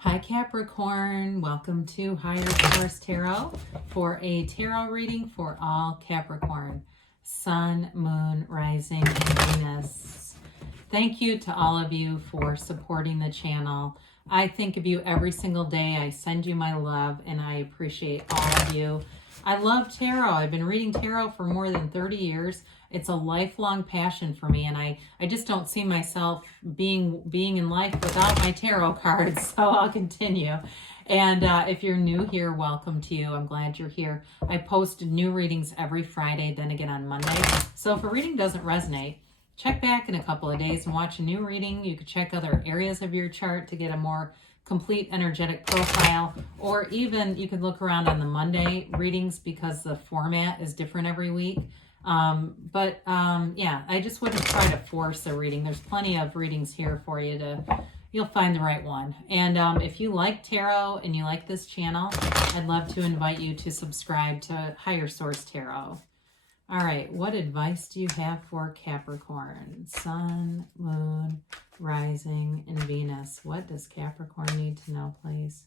Hi Capricorn, welcome to Higher Source Tarot for a tarot reading for all Capricorn, Sun, Moon, Rising, and Venus. Thank you to all of you for supporting the channel. I think of you every single day. I send you my love and I appreciate all of you. I love tarot. I've been reading tarot for more than 30 years. It's a lifelong passion for me, and I just don't see myself being in life without my tarot cards, so I'll continue. And if you're new here, welcome to you. I'm glad you're here. I post new readings every Friday, then again on Monday. So if a reading doesn't resonate, check back in a couple of days and watch a new reading. You could check other areas of your chart to get a more complete energetic profile, or even you could look around on the Monday readings because the format is different every week. Yeah, I just wouldn't try to force a reading. There's plenty of readings here for you you'll find the right one. And if you like tarot and you like this channel, I'd love to invite you to subscribe to Higher Source Tarot. All right, what advice do you have for Capricorn? Sun, Moon, Rising, and Venus. What does Capricorn need to know, please?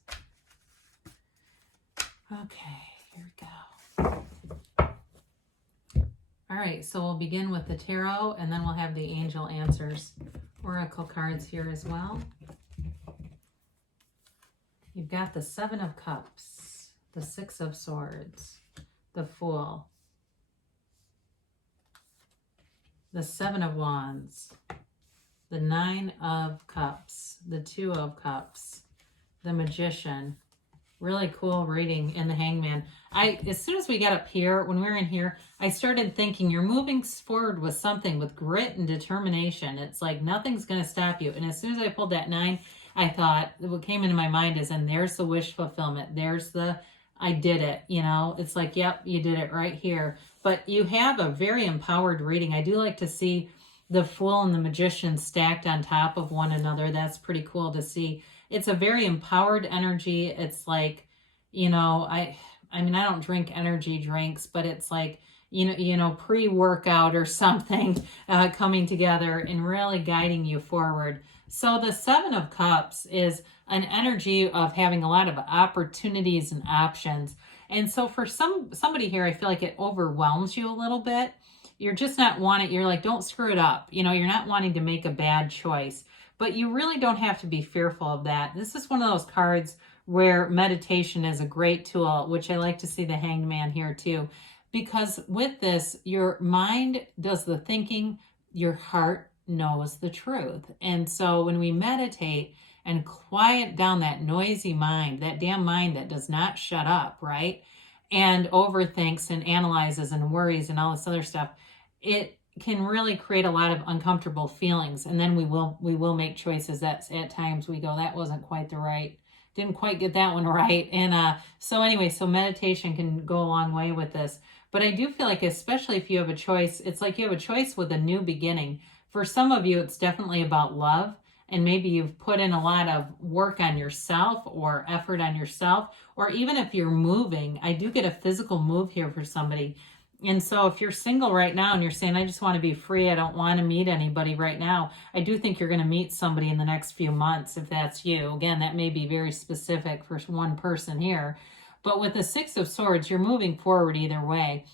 Okay, here we go. All right, so we'll begin with the tarot, and then we'll have the angel answers oracle cards here as well. You've got the Seven of Cups, the Six of Swords, the Fool, the Seven of Wands, the Nine of Cups, the Two of Cups, the Magician. Really cool reading in the Hangman. As soon as we got up here, when we were in here, I started thinking you're moving forward with something with grit and determination. It's like nothing's going to stop you. And as soon as I pulled that 9, I thought what came into my mind is, and there's the wish fulfillment. There's the, I did it, you know. It's like, yep, you did it right here. But you have a very empowered reading. I do like to see the Fool and the Magician stacked on top of one another. That's pretty cool to see. It's a very empowered energy. It's like, you know, I mean, I don't drink energy drinks, but it's like, you know, pre-workout or something coming together and really guiding you forward. So the Seven of Cups is an energy of having a lot of opportunities and options. And so for somebody here, I feel like it overwhelms you a little bit. You're just not wanting, you're like, don't screw it up. You know, you're not wanting to make a bad choice. But you really don't have to be fearful of that. This is one of those cards where meditation is a great tool, which I like to see the Hangman here too. Because with this, your mind does the thinking, your heart knows the truth. And so when we meditate and quiet down that noisy mind, that damn mind that does not shut up, right? And overthinks and analyzes and worries and all this other stuff, it can really create a lot of uncomfortable feelings, and then we will make choices that at times we go, that wasn't quite the right, didn't quite get that one right. And so anyway, so meditation can go a long way with this. But I do feel like, especially if you have a choice, it's like you have a choice with a new beginning. For some of you, it's definitely about love, and maybe you've put in a lot of work on yourself or effort on yourself, or even if you're moving. I do get a physical move here for somebody. And so if you're single right now and you're saying, I just want to be free, I don't want to meet anybody right now, I do think you're going to meet somebody in the next few months if that's you. Again, that may be very specific for one person here. But with the Six of Swords, you're moving forward either way.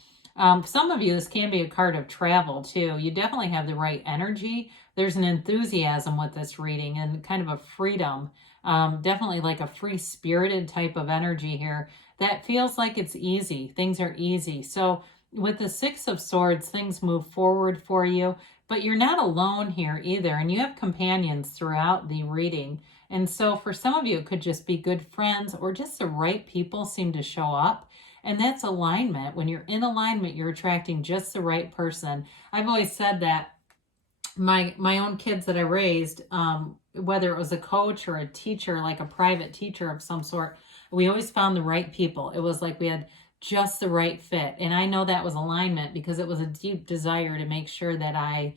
Some of you, this can be a card of travel too. You definitely have the right energy. There's an enthusiasm with this reading and kind of a freedom. Definitely like a free-spirited type of energy here that feels like it's easy. Things are easy. So with the Six of Swords, things move forward for you, but you're not alone here either. And you have companions throughout the reading. And so for some of you, it could just be good friends or just the right people seem to show up. And that's alignment. When you're in alignment, you're attracting just the right person. I've always said that my own kids that I raised, whether it was a coach or a teacher, like a private teacher of some sort, we always found the right people. It was like we had just the right fit. And I know that was alignment because it was a deep desire to make sure that I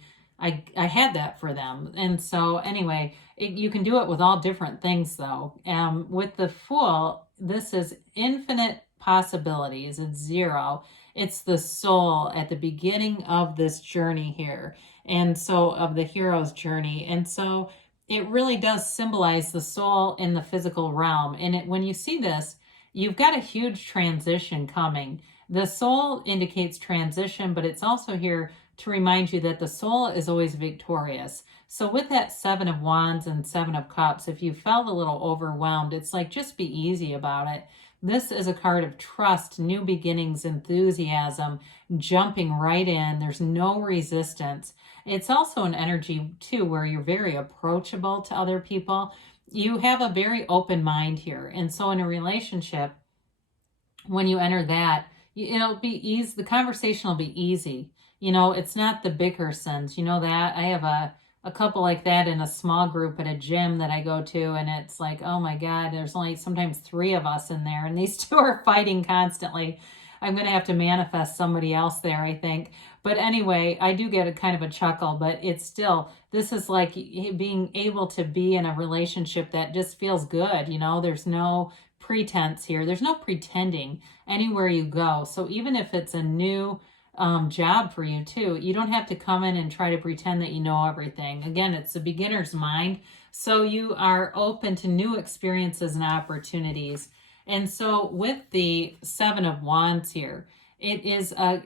had that for them. And so anyway, you can do it with all different things though. With the Fool, this is infinite possibilities. It's zero. It's the soul at the beginning of this journey here. And so of the hero's journey. And so it really does symbolize the soul in the physical realm. And when you see this, you've got a huge transition coming. The soul indicates transition, but it's also here to remind you that the soul is always victorious. So with that Seven of Wands and Seven of Cups, if you felt a little overwhelmed, it's like, just be easy about it. This is a card of trust, new beginnings, enthusiasm, jumping right in. There's no resistance. It's also an energy, too, where you're very approachable to other people. You have a very open mind here. And so in a relationship, when you enter that, it'll be easy. The conversation will be easy. It's not the Bickersons. You know that? I have a couple like that in a small group at a gym that I go to, and it's like, oh my God, there's only sometimes 3 of us in there, and these 2 are fighting constantly. I'm going to have to manifest somebody else there, I think. But anyway, I do get a kind of a chuckle, but it's still, this is like being able to be in a relationship that just feels good. There's no pretense here. There's no pretending anywhere you go. So even if it's a new job for you too, you don't have to come in and try to pretend that you know everything. Again, it's a beginner's mind. So you are open to new experiences and opportunities. And so with the Seven of Wands here, it is a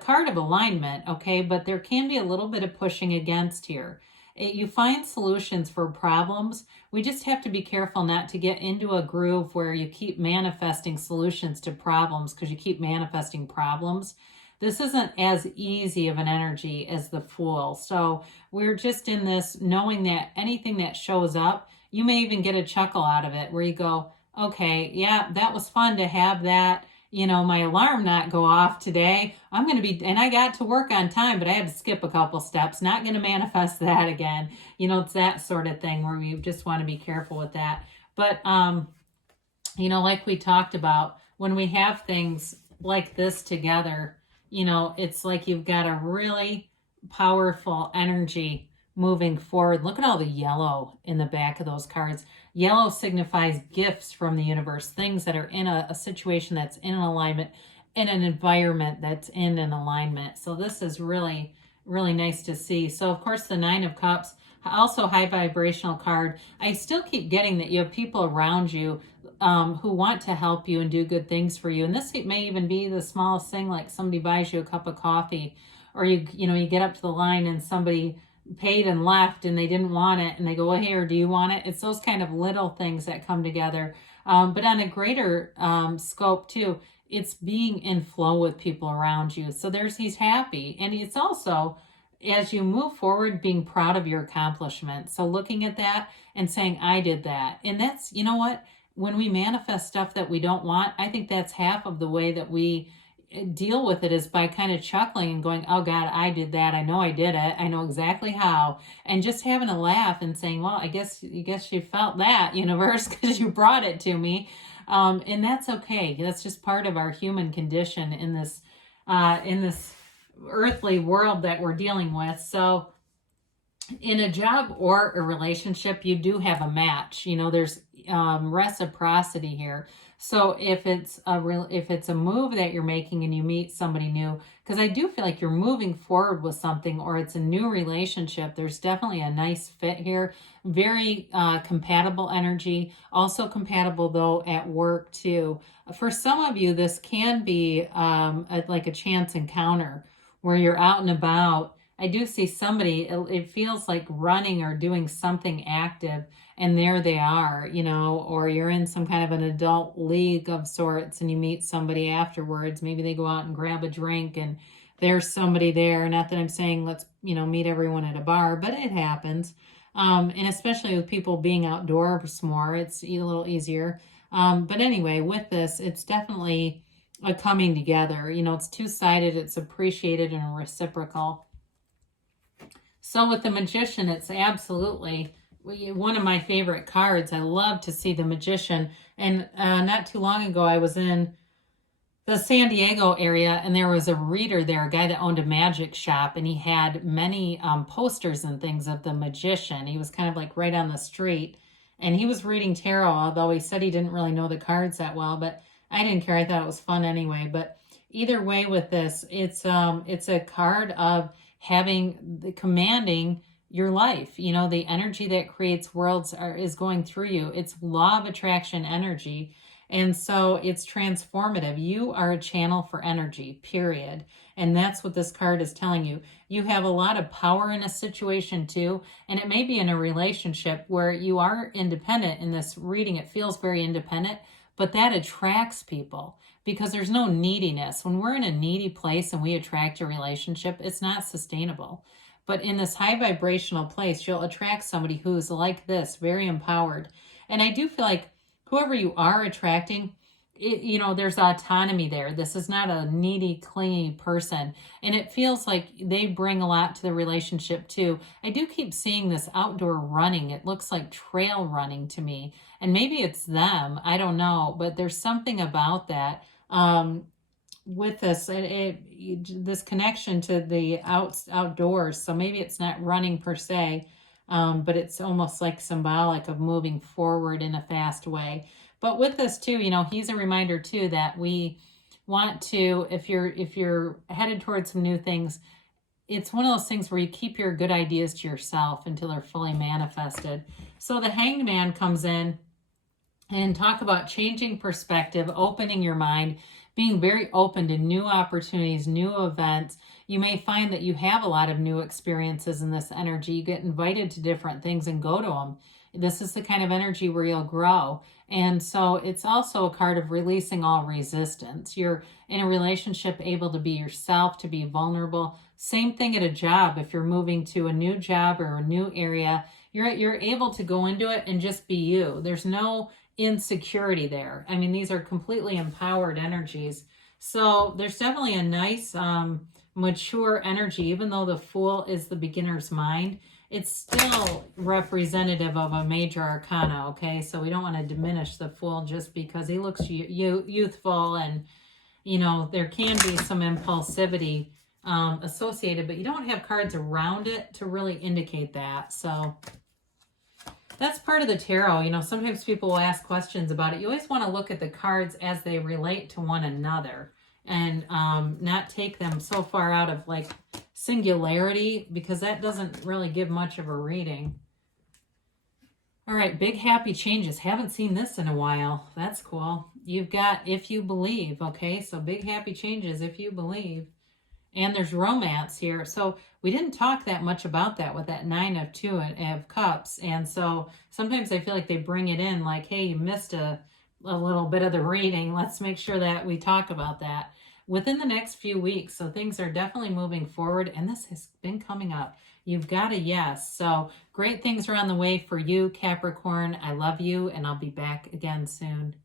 card of alignment, okay? But there can be a little bit of pushing against here. You find solutions for problems. We just have to be careful not to get into a groove where you keep manifesting solutions to problems because you keep manifesting problems. This isn't as easy of an energy as the Fool. So we're just in this knowing that anything that shows up, you may even get a chuckle out of it where you go, okay, yeah, that was fun to have that, my alarm not go off today. I'm going to be, and I got to work on time, but I had to skip a couple steps. Not going to manifest that again. It's that sort of thing where we just want to be careful with that. But, like we talked about, when we have things like this together, it's like you've got a really powerful energy moving forward. Look at all the yellow in the back of those cards. Yellow signifies gifts from the universe, things that are in a situation that's in an alignment, in an environment that's in an alignment. So this is really, really nice to see. So of course the Nine of Cups, also high vibrational card. I still keep getting that you have people around you who want to help you and do good things for you. And this may even be the smallest thing, like somebody buys you a cup of coffee, or you get up to the line and somebody paid and left and they didn't want it and they go, well, here, do you want it? It's those kind of little things that come together. But on a greater scope too, it's being in flow with people around you. So he's happy. And it's also, as you move forward, being proud of your accomplishment. So looking at that and saying, I did that. And that's, what, when we manifest stuff that we don't want, I think that's half of the way that we deal with it, is by kind of chuckling and going, oh God, I did that. I know I did it. I know exactly how. And just having a laugh and saying, well, I guess you felt that, universe, because you brought it to me. And that's okay. That's just part of our human condition in this earthly world that we're dealing with. So in a job or a relationship, you do have a match. There's reciprocity here. So if it's a move that you're making and you meet somebody new, because I do feel like you're moving forward with something, or it's a new relationship, there's definitely a nice fit here. Very compatible energy. Also compatible though at work too. For some of you, this can be like a chance encounter where you're out and about. I do see somebody, it feels like running or doing something active, and there they are, or you're in some kind of an adult league of sorts and you meet somebody afterwards. Maybe they go out and grab a drink and there's somebody there. Not that I'm saying let's, meet everyone at a bar, but it happens. And especially with people being outdoors more, it's a little easier. But anyway, with this, it's definitely a coming together. It's two-sided, it's appreciated and reciprocal. So with the Magician, it's absolutely one of my favorite cards. I love to see the Magician. And not too long ago, I was in the San Diego area, and there was a reader there, a guy that owned a magic shop, and he had many posters and things of the Magician. He was kind of like right on the street, and he was reading tarot, although he said he didn't really know the cards that well, but I didn't care. I thought it was fun anyway. But either way with this, it's a card of having the commanding your life. You know, the energy that creates worlds is going through you. It's law of attraction energy. And so it's transformative. You are a channel for energy, period. And that's what this card is telling you. You have a lot of power in a situation too. And it may be in a relationship where you are independent. In this reading, it feels very independent, but that attracts people because there's no neediness. When we're in a needy place and we attract a relationship, it's not sustainable. But in this high vibrational place, you'll attract somebody who's like this, very empowered. And I do feel like whoever you are attracting, you know, there's autonomy there. This is not a needy, clingy person. And it feels like they bring a lot to the relationship too. I do keep seeing this outdoor running. It looks like trail running to me. And maybe it's them. I don't know. But there's something about that. With this, this connection to the outdoors. So maybe it's not running per se, but it's almost like symbolic of moving forward in a fast way. But with this too, you know, he's a reminder too that we want to, if you're headed towards some new things, it's one of those things where you keep your good ideas to yourself until they're fully manifested. So the Hangman comes in and talk about changing perspective, opening your mind, being very open to new opportunities, new events. You may find that you have a lot of new experiences in this energy. You get invited to different things and go to them. This is the kind of energy where you'll grow. And so it's also a card of releasing all resistance. You're in a relationship able to be yourself, to be vulnerable. Same thing at a job. If you're moving to a new job or a new area, you're able to go into it and just be you. There's no insecurity there. I mean, these are completely empowered energies. So there's definitely a nice mature energy. Even though the Fool is the beginner's mind, it's still representative of a major arcana, okay? So we don't want to diminish the Fool just because he looks youthful, and, you know, there can be some impulsivity associated, but you don't have cards around it to really indicate that. So that's part of the tarot. You know, sometimes people will ask questions about it. You always want to look at the cards as they relate to one another and not take them so far out of like singularity, because that doesn't really give much of a reading. All right, big happy changes. Haven't seen this in a while. That's cool. You've got if you believe, okay? So big happy changes if you believe. And there's romance here. So we didn't talk that much about that with that 9 of Cups. And so sometimes I feel like they bring it in like, hey, you missed a little bit of the reading. Let's make sure that we talk about that within the next few weeks. So things are definitely moving forward. And this has been coming up. You've got a yes. So great things are on the way for you, Capricorn. I love you, and I'll be back again soon.